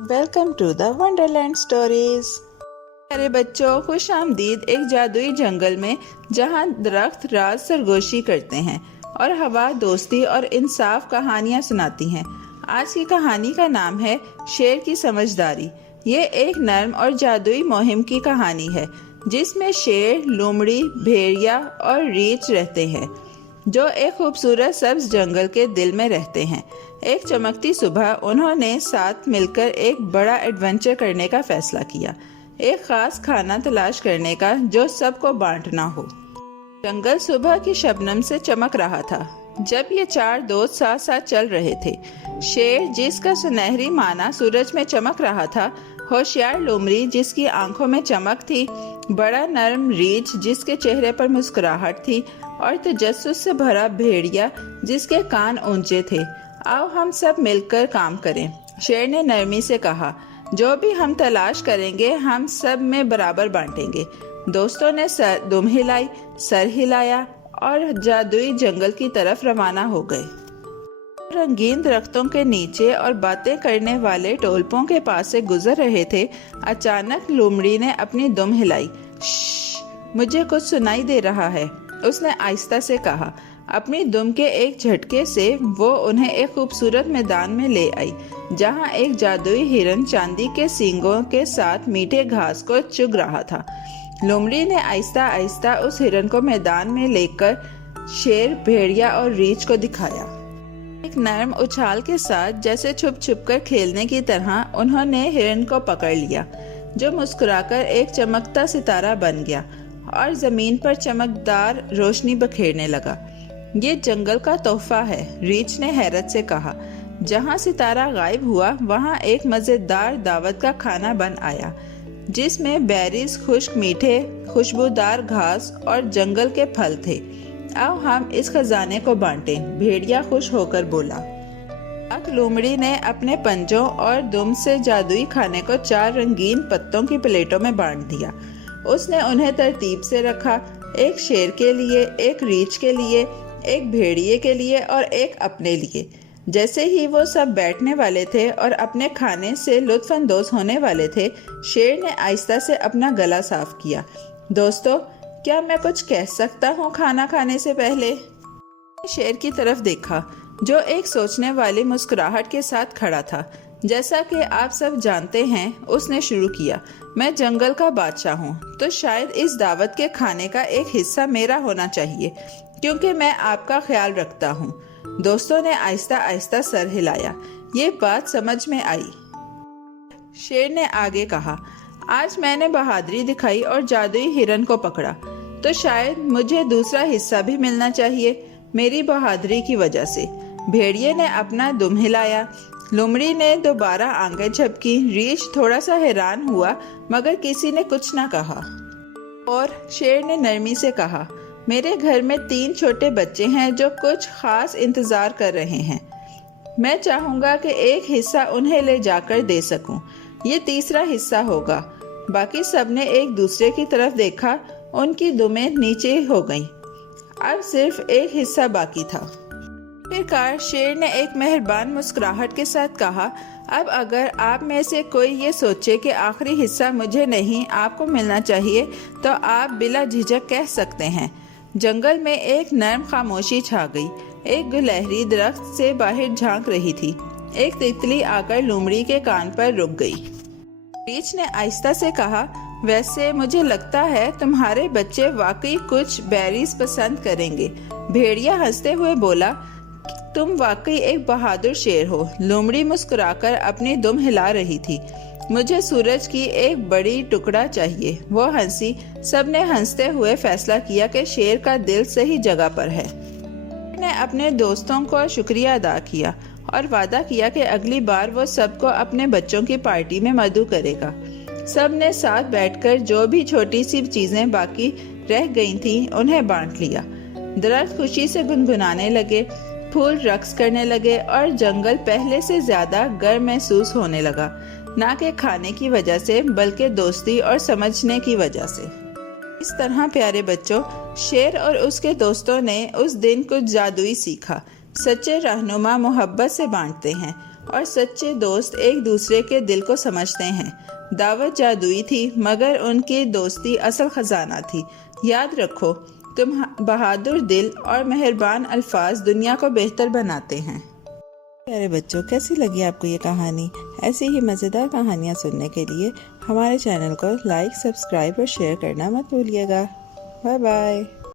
Welcome to the Wonderland Stories. پیارے بچوں، خوش آمدید ایک جادوئی جنگل میں جہاں درخت راز سرگوشی کرتے ہیں اور ہوا دوستی اور انصاف کہانیاں سناتی ہیں۔ آج کی کہانی کا نام ہے شیر کی سمجھداری۔ یہ ایک نرم اور جادوئی مہم کی کہانی ہے جس میں شیر، لومڑی، بھیڑیا اور ریچھ رہتے ہیں جو ایک خوبصورت سبز جنگل کے دل میں رہتے ہیں۔ ایک چمکتی صبح انہوں نے ساتھ مل کر ایک بڑا ایڈونچر کرنے کا فیصلہ کیا، ایک خاص کھانا تلاش کرنے کا جو سب کو بانٹنا ہو۔ جنگل صبح کی شبنم سے چمک رہا تھا جب یہ چار دوست ساتھ ساتھ چل رہے تھے۔ شیر جس کا سنہری معنی سورج میں چمک رہا تھا، ہوشیار لومڑی جس کی آنکھوں میں چمک تھی، بڑا نرم ریچھ جس کے چہرے پر مسکراہٹ تھی، اور تجسس سے بھرا بھیڑیا جس کے کان اونچے تھے۔ آؤ ہم سب مل کر کام کریں، شیر نے نرمی سے کہا۔ جو بھی ہم تلاش کریں گے ہم سب میں برابر بانٹیں گے۔ دوستوں نے دم ہلائی، سر ہلایا اور جادوئی جنگل کی طرف روانہ ہو گئے۔ رنگین درختوں کے نیچے اور باتیں کرنے والے ٹولپوں کے پاس سے گزر رہے تھے۔ اچانک لومڑی نے اپنی دم ہلائی۔ شش، مجھے کچھ سنائی دے رہا ہے، اس نے آہستہ سے کہا۔ اپنی دم کے ایک جھٹکے سے وہ انہیں ایک خوبصورت میدان میں لے آئی جہاں ایک جادوئی ہرن چاندی کے سینگوں کے ساتھ میٹھے گھاس کو چگ رہا تھا۔ لومڑی نے آہستہ آہستہ اس ہرن کو میدان میں لے کر شیر، بھیڑیا اور ریچھ کو دکھایا۔ ایک نرم اچھال کے ساتھ جیسے چھپ چھپ کر کھیلنے کی طرح انہوں نے ہرن کو پکڑ لیا جو مسکرا کر ایک چمکتا ستارہ بن گیا اور زمین پر چمکدار روشنی بکھیرنے لگا۔ یہ جنگل کا تحفہ ہے، ریچھ نے حیرت سے کہا۔ جہاں ستارہ غائب ہوا وہاں ایک مزیدار دعوت کا کھانا بن آیا جس میں بیریز، خشک میٹھے خوشبودار گھاس اور جنگل کے پھل تھے۔ آؤ ہم اس خزانے کو بانٹیں، بھیڑیا خوش ہو کر بولا۔ لومڑی نے اپنے پنجوں اور دم سے جادوئی کھانے کو 4 رنگین پتوں کی پلیٹوں میں بانٹ دیا۔ اس نے انہیں ترتیب سے رکھا، ایک شیر کے لیے، ایک ریچھ کے لیے، ایک بھیڑیے کے لیے اور ایک اپنے لیے۔ جیسے ہی وہ سب بیٹھنے والے تھے اور اپنے کھانے سے لطف اندوز ہونے والے تھے، شیر نے آہستہ سے اپنا گلا صاف کیا۔ دوستو، کیا میں کچھ کہہ سکتا ہوں کھانا کھانے سے پہلے؟ شیر کی طرف دیکھا جو ایک سوچنے والی مسکراہٹ کے ساتھ کھڑا تھا۔ جیسا کہ آپ سب جانتے ہیں، اس نے شروع کیا، میں جنگل کا بادشاہ ہوں تو شاید اس دعوت کے کھانے کا ایک حصہ میرا ہونا چاہیے کیونکہ میں آپ کا خیال رکھتا ہوں۔ دوستوں نے آہستہ آہستہ سر ہلایا۔ یہ بات سمجھ میں آئی۔ شیر نے آگے کہا، آج میں نے بہادری دکھائی اور جادوئی ہرن کو پکڑا تو شاید مجھے دوسرا حصہ بھی ملنا چاہیے میری بہادری کی وجہ سے۔ بھیڑیے نے اپنا دم ہلایا، لومڑی نے دوبارہ آنکھیں جھپکی، ریچھ تھوڑا سا حیران ہوا مگر کسی نے کچھ نہ کہا۔ اور شیر نے نرمی سے کہا، میرے گھر میں 3 چھوٹے بچے ہیں جو کچھ خاص انتظار کر رہے ہیں۔ میں چاہوں گا کہ ایک حصہ انہیں لے جا کر دے سکوں، یہ تیسرا حصہ ہوگا۔ باقی سب نے ایک دوسرے کی طرف دیکھا، ان کی دمیں نیچے ہو گئیں۔ اب صرف ایک حصہ باقی تھا۔ آخرکار شیر نے ایک مہربان مسکراہٹ کے ساتھ کہا، اب اگر آپ میں سے کوئی یہ سوچے کہ آخری حصہ مجھے نہیں آپ کو ملنا چاہیے تو آپ بلا جھجک کہہ سکتے ہیں۔ جنگل میں ایک نرم خاموشی چھا گئی۔ ایک گلہری درخت سے باہر جھانک رہی تھی۔ ایک تتلی آ کر لومڑی کے کان پر رک گئی۔ ریچھ نے آہستہ سے کہا، ویسے مجھے لگتا ہے تمہارے بچے واقعی کچھ بیریز پسند کریں گے۔ بھیڑیا ہنستے ہوئے بولا، تم واقعی ایک بہادر شیر ہو۔ لومڑی مسکرا کر اپنی دم ہلا رہی تھی، مجھے سورج کی ایک بڑی ٹکڑا چاہیے۔ وہ ہنسی۔ سب نے ہنستے ہوئے فیصلہ کیا کہ شیر کا دل صحیح جگہ پر ہے۔ شیر نے اپنے دوستوں کو شکریہ ادا کیا اور وعدہ کیا کہ اگلی بار وہ سب کو اپنے بچوں کی پارٹی میں مدعو کرے گا۔ سب نے ساتھ بیٹھ کر جو بھی چھوٹی سی چیزیں باقی رہ گئی تھیں انہیں بانٹ لیا۔ درخت خوشی سے گنگنانے لگے، پھول رقص کرنے لگے اور جنگل پہلے سے زیادہ گرم محسوس ہونے لگا، نہ کہ کھانے کی وجہ سے بلکہ دوستی اور سمجھنے کی وجہ سے۔ اس طرح پیارے بچوں، شیر اور اس کے دوستوں نے اس دن کچھ جادوئی سیکھا۔ سچے رہنما محبت سے بانٹتے ہیں اور سچے دوست ایک دوسرے کے دل کو سمجھتے ہیں۔ دعوت جادوئی تھی مگر ان کی دوستی اصل خزانہ تھی۔ یاد رکھو، تم بہادر دل اور مہربان الفاظ دنیا کو بہتر بناتے ہیں۔ پیارے بچوں، کیسی لگی آپ کو یہ کہانی؟ ایسی ہی مزیدار کہانیاں سننے کے لیے ہمارے چینل کو لائک، سبسکرائب اور شیئر کرنا مت بھولیے گا۔ Bye bye.